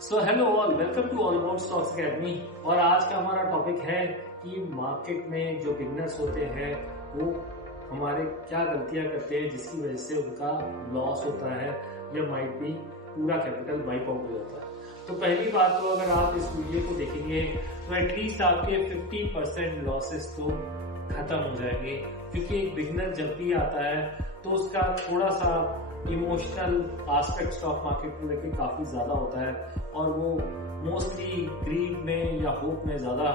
So hello all, welcome to all about stocks academy. और आज का हमारा टॉपिक है कि मार्केट में जो बिगनर्स होते हैं वो हमारे क्या गलतियां करते हैं जिसकी वजह से उनका लॉस होता है या माइट भी पूरा कैपिटल वाइप आउट हो जाता है। तो पहली बात तो अगर आप इस वीडियो को देखेंगे तो एटलीस्ट आपके 50% लॉसेस तो खत्म हो जाएंगे, क्योंकि एक बिगनर जब भी आता है तो उसका थोड़ा सा इमोशनल एस्पेक्ट स्टॉक मार्केट को लेकर काफी ज्यादा होता है और वो मोस्टली ग्रीड में या होप में ज्यादा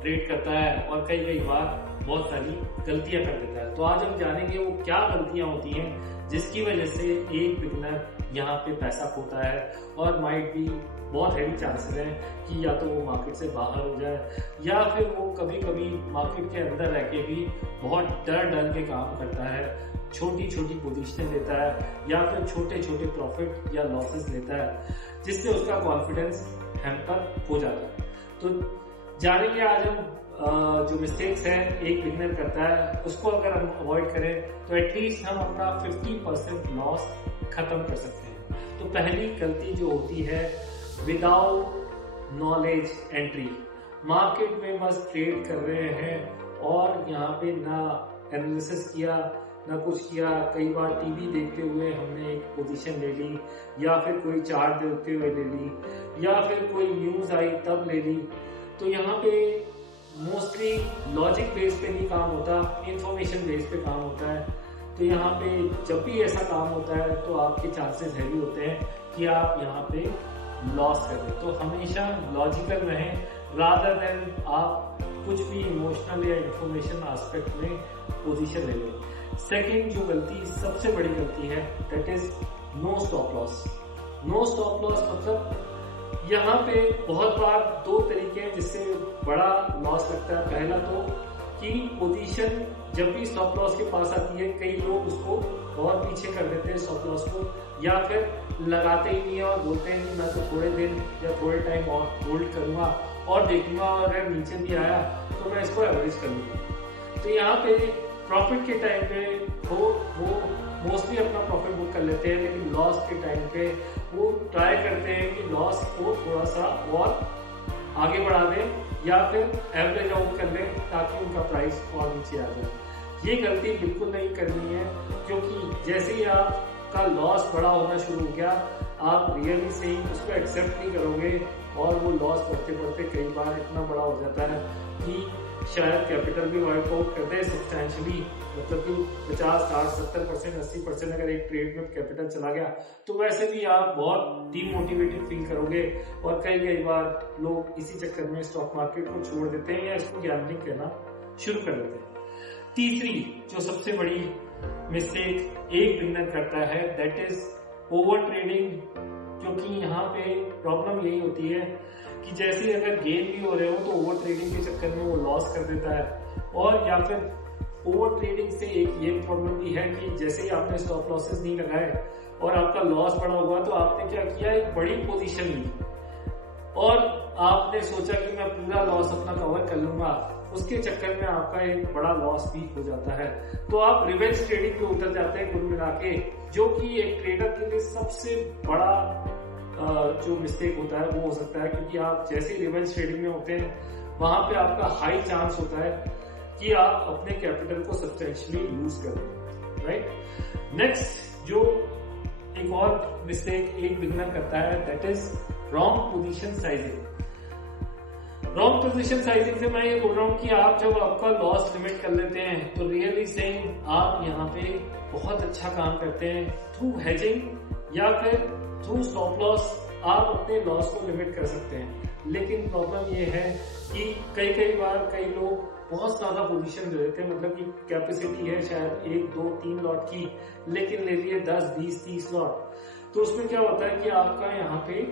ट्रेड करता है और कई बार बहुत सारी गलतियां कर देता है। तो आज हम जानेंगे वो क्या गलतियां होती हैं जिसकी वजह से एक बिगनर यहाँ पे पैसा खोता है और माइट भी बहुत हैवी चांसेस है कि या तो वो मार्केट से बाहर हो जाए या फिर वो कभी कभी मार्केट के अंदर रह के भी बहुत डर के काम करता है, छोटी छोटी पोजीशनें लेता है या फिर छोटे छोटे प्रॉफिट या लॉसेस लेता है जिससे उसका कॉन्फिडेंस हैम्पर हो जाता है। तो जानेंगे आज हम जो मिस्टेक्स है एक बिगनर करता है उसको अगर हम अवॉइड करें तो एटलीस्ट हम अपना 50% लॉस खत्म कर सकते हैं। तो पहली गलती जो होती है विदाउट नॉलेज एंट्री, मार्केट में बस ट्रेड कर रहे हैं और यहाँ पे ना एनालिसिस किया ना कुछ किया। कई बार टीवी देखते हुए हमने एक पोजीशन ले ली या फिर कोई चार्ट देखते हुए ले ली या फिर कोई न्यूज आई तब ले ली। तो यहाँ पे मोस्टली लॉजिक बेस पे नहीं काम होता, इंफॉर्मेशन बेस पे काम होता है। तो यहाँ पे जब भी ऐसा काम होता है तो आपके चांसेस हैवी होते हैं कि आप यहाँ पे लॉस करें। तो हमेशा लॉजिकल रहें रादर देन आप कुछ भी इमोशनल या इंफॉर्मेशन एस्पेक्ट में पोजीशन ले लें। सेकेंड जो गलती सबसे बड़ी गलती है that is no stop loss. No stop loss मतलब यहाँ पे बहुत बार दो तरीके हैं जिससे बड़ा लॉस लगता है। पहला तो कि पोजीशन जब भी स्टॉप लॉस के पास आती है कई लोग उसको और पीछे कर देते हैं स्टॉप लॉस को, या फिर लगाते ही नहीं है और बोलते हैं कि मैं तो थोड़े दिन या थोड़े टाइम और होल्ड करूंगा और देखूंगा और अगर नीचे भी आया तो मैं इसको एवरेज कर लूंगा। तो यहाँ पे प्रॉफिट के टाइम पे वो मोस्टली अपना प्रॉफिट बुक कर लेते हैं, लेकिन लॉस के टाइम पे वो ट्राई करते हैं कि लॉस को थोड़ा सा और आगे बढ़ा दें या फिर एवरेज आउट कर लें ताकि उनका प्राइस और नीचे आ जाए। ये गलती बिल्कुल नहीं करनी है, क्योंकि जैसे ही आपका लॉस बड़ा होना शुरू हो गया आप रियली से उसको एक्सेप्ट नहीं करोगे और वो लॉस बढ़ते बढ़ते कई बार इतना बड़ा हो जाता है कि शायद कैपिटल भी वाइप आउट कर दे सब्सटैंशियली। मतलब कि 50, 60, 70%, 80% अगर एक ट्रेड में कैपिटल चला गया तो वैसे भी आप बहुत डीमोटिवेटेड फील करोगे और कई बार लोग इसी चक्कर में स्टॉक मार्केट को छोड़ देते हैं या इसको गैम्बलिंग करना शुरू कर देते हैं। तीसरी जो सबसे बड़ी मिस्टेक एक बिगनर करता है दैट इज ओवर ट्रेडिंग, क्योंकि यहाँ पे प्रॉब्लम यही होती है कि जैसे अगर गेन भी हो रहे हो तो ओवर ट्रेडिंग के चक्कर में वो लॉस कर देता है। और या फिर ओवर ट्रेडिंग से एक ये प्रॉब्लम भी है कि जैसे ही आपने स्टॉप लॉसेस नहीं लगाए और आपका लॉस बड़ा हुआ तो आपने क्या किया, एक बड़ी पोजीशन ली और आपने सोचा कि मैं पूरा लॉस अपना कवर कर लूंगा, उसके चक्कर में आपका एक बड़ा लॉस भी हो जाता है। तो आप रिवेंज ट्रेडिंग पे उतर जाते हैं कुल मिला के, जो कि एक ट्रेडर के लिए सबसे बड़ा जो मिस्टेक होता है वो हो सकता है, क्योंकि आप जैसे रिवेंज ट्रेडिंग में होते हैं वहां पे आपका हाई चांस होता है कि आप अपने कैपिटल को सब्सटेंशियली लूज कर दें, राइट। नेक्स्ट जो एक और मिस्टेक एक बिगनर करता है that is wrong position sizing. Wrong position sizing से मैं ये बोल रहा हूँ कि आप जब आपका लॉस लिमिट कर लेते हैं तो रियली सेइंग आप यहाँ पे बहुत अच्छा काम करते हैं। थ्रू हेजिंग या फिर थ्रू स्टॉप लॉस आप अपने लॉस को लिमिट कर सकते हैं, लेकिन प्रॉब्लम ये है कि कई बार कई लोग बहुत ज्यादा पोजीशन ले लेते हैं। मतलब कि कैपेसिटी है शायद 1, 2, 3 लॉट की, लेकिन ले लिए 10, 20, 30 लॉट। तो उसमें क्या होता है कि आपका यहाँ पे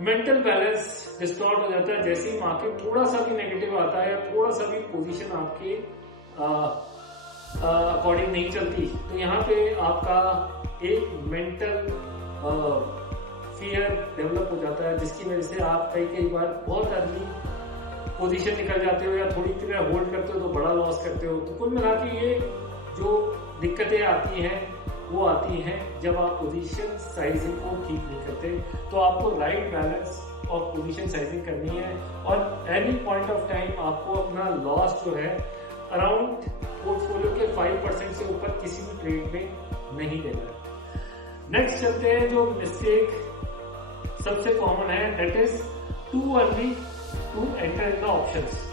मेंटल बैलेंस डिस्टॉर्ट हो जाता है। जैसे ही मार्केट थोड़ा सा भी नेगेटिव आता है या थोड़ा सा भी पोजीशन आपके अकॉर्डिंग नहीं चलती तो यहाँ पे आपका एक मेंटल फियर डेवलप हो जाता है, जिसकी वजह से आप कई बार बहुत अर्ली पोजीशन निकल जाते हो या थोड़ी देर होल्ड करते हो तो बड़ा लॉस करते हो। तो कुल मिला के ये जो दिक्कतें आती हैं वो आती हैं जब आप पोजीशन साइजिंग को ठीक नहीं करते। तो आपको right balance of position sizing करनी है और एनी पॉइंट ऑफ टाइम आपको अपना लॉस जो है अराउंड पोर्टफोलियो के 5% से ऊपर किसी भी ट्रेड में नहीं देना है। नेक्स्ट चलते हैं, जो मिस्टेक सबसे कॉमन है, that is too early to enter in the options.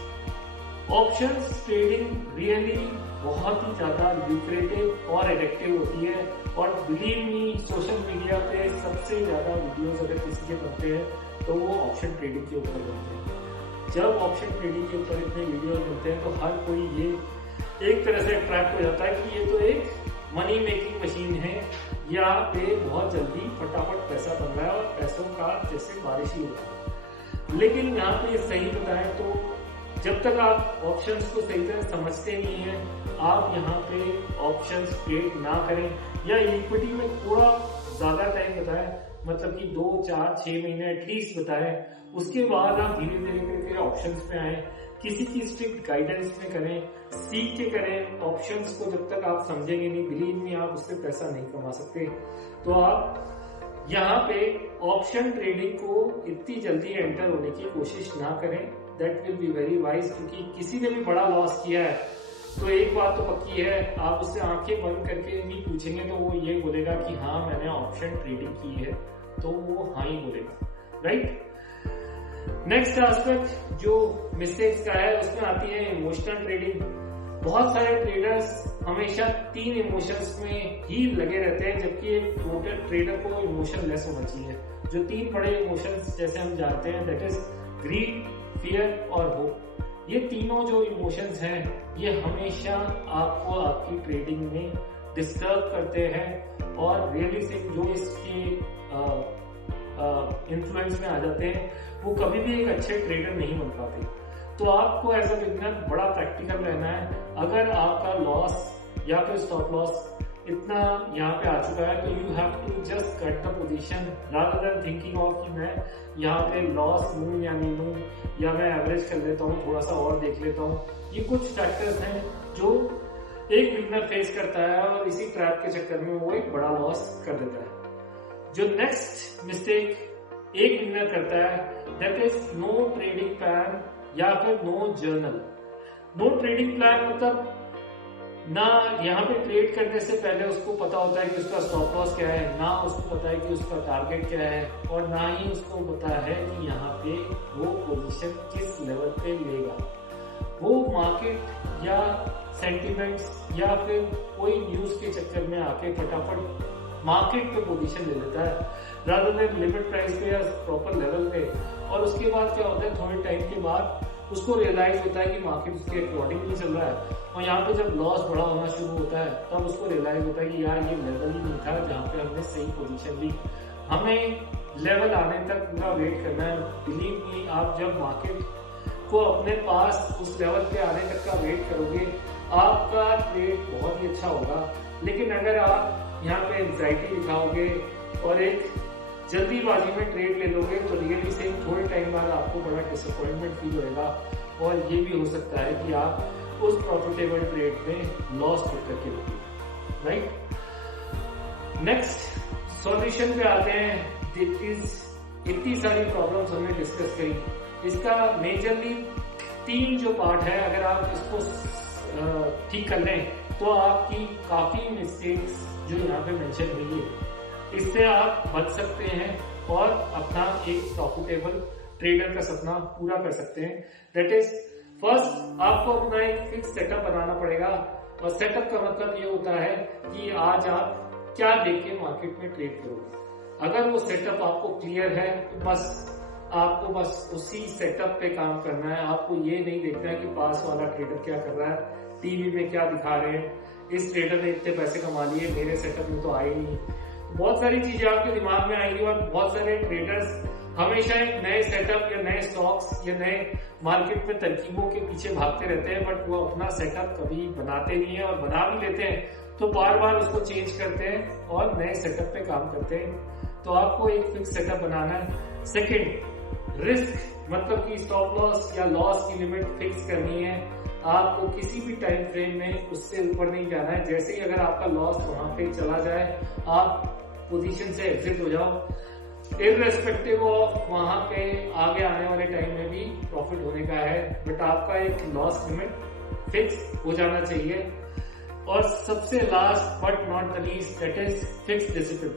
Options trading really बहुत ही ज्यादा ल्यूक्रेटिव और एडिक्टिव होती है और बिलीव मी, सोशल मीडिया पे सबसे ज्यादा वीडियोस अगर किसी के बनते हैं तो वो ऑप्शन ट्रेडिंग के ऊपर बनते हैं। जब ऑप्शन ट्रेडिंग के ऊपर इतने वीडियोस बनते हैं तो हर कोई ये एक तरह से अट्रैक्ट हो जाता है कि ये तो एक मनी मेकिंग मशीन है, यहाँ पे बहुत जल्दी फटाफट पैसा बन रहा है और पैसों का जैसे बारिश ही हो रहा है। लेकिन यहाँ पे सही बताएं तो जब तक आप ऑप्शंस को सही तरह समझते नहीं हैं, आप यहाँ पे ऑप्शंस ट्रेड ना करें या इक्विटी में थोड़ा ज्यादा टाइम बताएं, मतलब कि 2, 4, 6 महीने एटलीस्ट बताएं। उसके बाद आप धीरे धीरे करके ऑप्शंस पे आए, किसी की स्ट्रिक्ट गाइडेंस में करें, सीख के करें। ऑप्शंस को जब तक आप समझेंगे नहीं, बिलीव में आप उससे पैसा नहीं कमा सकते। तो आप यहाँ पे ऑप्शन ट्रेडिंग को इतनी जल्दी एंटर होने की कोशिश ना करें, that will be very wise. क्योंकि किसी ने भी बड़ा लॉस किया है तो एक बात तो पक्की है, आप उससे आंखें बंद करके नहीं पूछेंगे तो वो ये बोलेगा कि हाँ मैंने ऑप्शन ट्रेडिंग की है, तो वो हाँ ही बोलेगा, राइट। नेक्स्ट एस्पेक्ट जो मिस्टेक्स का है उसमें आती है इमोशनल ट्रेडिंग। बहुत सारे ट्रेडर्स हमेशा 3 इमोशंस में ही लगे रहते हैं, जबकि एक टोटल ट्रेडर को इमोशन लेस होना चाहिए। जो 3 बड़े इमोशंस जैसे हम जानते हैं, दैट इज ग्रीड, फियर और होप। ये तीनों जो इमोशंस हैं ये हमेशा आपको आपकी ट्रेडिंग में डिस्टर्ब करते हैं और रियलिस्टिक जो इसके इन्फ्लुएंस में आ जाते हैं वो कभी भी एक अच्छे ट्रेडर नहीं बन पाते। तो आपको एज अ बिगिनर बड़ा प्रैक्टिकल रहना है। अगर आपका लॉस या फिर स्टॉप लॉस इतना यहाँ पे आ चुका है तो you have to just cut the position rather than thinking of कि मैं यहाँ पे लॉस लूं या नहीं लूं, या मैं एवरेज कर लेता हूँ, थोड़ा सा और देख लेता हूँ। ये कुछ फैक्टर्स हैं जो एक बिगिनर फेस करता है और इसी ट्रैप के चक्कर में वो एक बड़ा लॉस कर देता है। जो नेक्स्ट मिस्टेक एक बिगिनर करता है, that is no trading plan या फिर no journal. No trading plan मतलब ना यहाँ पे ट्रेड करने से पहले उसको पता होता है कि उसका स्टॉप लॉस क्या है, ना उसको पता है कि उसका टारगेट क्या है, और ना ही उसको पता है कि यहाँ पे वो पोजीशन किस लेवल पे लेगा। वो मार्केट या सेंटिमेंट्स या फिर कोई न्यूज के चक्कर में आके फटाफट मार्केट पे पोजीशन ले लेता है रादर देन लिमिट प्राइस पे या प्रॉपर लेवल पे। और उसके बाद क्या होता है, थोड़े टाइम के बाद उसको रियलाइज होता है कि मार्केट उसके अकॉर्डिंग नहीं चल रहा है, और यहाँ पे जब लॉस बड़ा होना शुरू होता है तब उसको रियलाइज होता है कि यार ये लेवल ही नहीं था जहाँ पे हमने सही पोजीशन ली। हमें लेवल आने तक पूरा वेट करना है। बिलीव मी, आप जब मार्केट को अपने पास उस लेवल पे आने तक का वेट करोगे आपका ट्रेड बहुत ही अच्छा होगा। लेकिन अगर आप यहाँ पे एंजाइटी दिखाओगे और एक जल्दीबाजी में ट्रेड ले लोगे तो रियली से थोड़े टाइम बाद आपको बड़ा डिसअपॉइंटमेंट फील होगा, और ये भी हो सकता है कि आप उस प्रॉफिटेबल ट्रेड में लॉस करके रखिए, राइट। नेक्स्ट सॉल्यूशन पे आते हैं। इतनी सारी प्रॉब्लम्स हमने डिस्कस करी, इसका मेजरली 3 जो पार्ट है, अगर आप इसको ठीक कर लें तो आपकी काफी मिस्टेक्स जो यहाँ पे मेंशन हुई है इससे आप बच सकते हैं और अपना एक प्रॉफिटेबल ट्रेडर का सपना पूरा कर सकते हैं। दैट इज फर्स्ट, आपको अपना एक फिक्स सेटअप बनाना पड़ेगा, और सेटअप का मतलब ये होता है कि आज आप क्या देख के मार्केट में ट्रेड करोगे। अगर वो सेटअप आपको क्लियर है तो आपको बस उसी सेटअप पे काम करना है। आपको ये नहीं देखना है कि पास वाला ट्रेडर क्या कर रहा है, टीवी में क्या दिखा रहे हैं, इस ट्रेडर ने इतने पैसे कमा लिए, मेरे सेटअप में तो आए नहीं। बहुत सारी चीजें आपके दिमाग में आएंगी और बहुत सारे ट्रेडर्स हमेशा एक नए सेटअप या नए स्टॉक्स या नए मार्केट में तरकीबों के पीछे भागते रहते हैं, बट वो अपना सेटअप कभी बनाते नहीं है, और बना भी लेते हैं तो बार बार उसको चेंज करते हैं और नए सेटअप पे काम करते हैं। तो आपको एक फिक्स सेटअप बनाना है। सेकंड, रिस्क मतलब कि स्टॉप लॉस या लॉस की लिमिट फिक्स करनी है। आपको किसी भी टाइम फ्रेम में उससे ऊपर नहीं जाना है। जैसे ही अगर आपका लॉस वहां पे चला जाए, आप पोजीशन से एग्जिट हो जाओ। इररेस्पेक्टिव ऑफ वहां पे आगे आने वाले टाइम में भी प्रॉफिट होने का है, बट आपका एक लॉस लिमिट फिक्स हो जाना चाहिए। और सबसे last but not the least, that is fix discipline.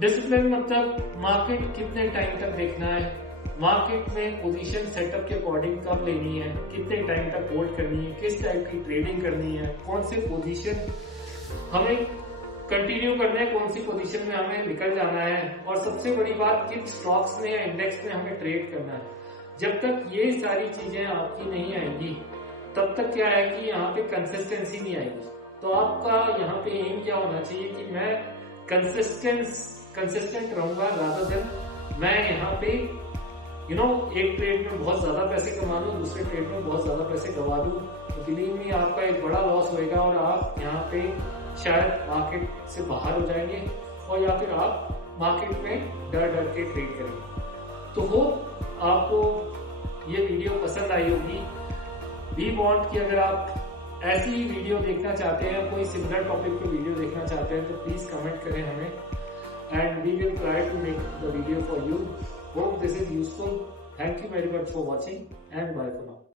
Discipline मतलब मार्केट कितने टाइम तक देखना है, मार्केट में पोजीशन सेटअप के अकॉर्डिंग कब लेनी है, कितने टाइम तक होल्ड करनी है, किस टाइप की ट्रेडिंग करनी है, कौन से पोजीशन हमें कंटिन्यू करना है, कौन सी पोजीशन में हमें निकल जाना है, और सबसे बड़ी बात किस स्टॉक्स में या इंडेक्स में हमें ट्रेड करना है। जब तक ये सारी चीजें आपकी नहीं आएंगी तब तक क्या है कि यहाँ पे कंसिस्टेंसी नहीं आएगी। तो आपका यहाँ पे एम क्या होना चाहिए कि मैं कंसिस्टेंट रहूंगा, रादर देन मैं यहाँ पे एक ट्रेड में बहुत ज्यादा पैसे कमा लूं, दूसरे ट्रेड में बहुत ज्यादा पैसे गवा दूं, तो बिलीव मी आपका एक बड़ा लॉस होएगा और आप यहाँ पे शायद मार्केट से बाहर हो जाएंगे, और या फिर आप मार्केट में डर डर के ट्रेड करेंगे। तो वो आपको ये वीडियो पसंद आई होगी। वी वांट कि अगर आप ऐसी ही वीडियो देखना चाहते हैं, कोई सिमिलर टॉपिक पे वीडियो देखना चाहते हैं, तो प्लीज कमेंट करें हमें, and we will try to make the video for you. Hope this is useful. Thank you very much for watching and bye for now.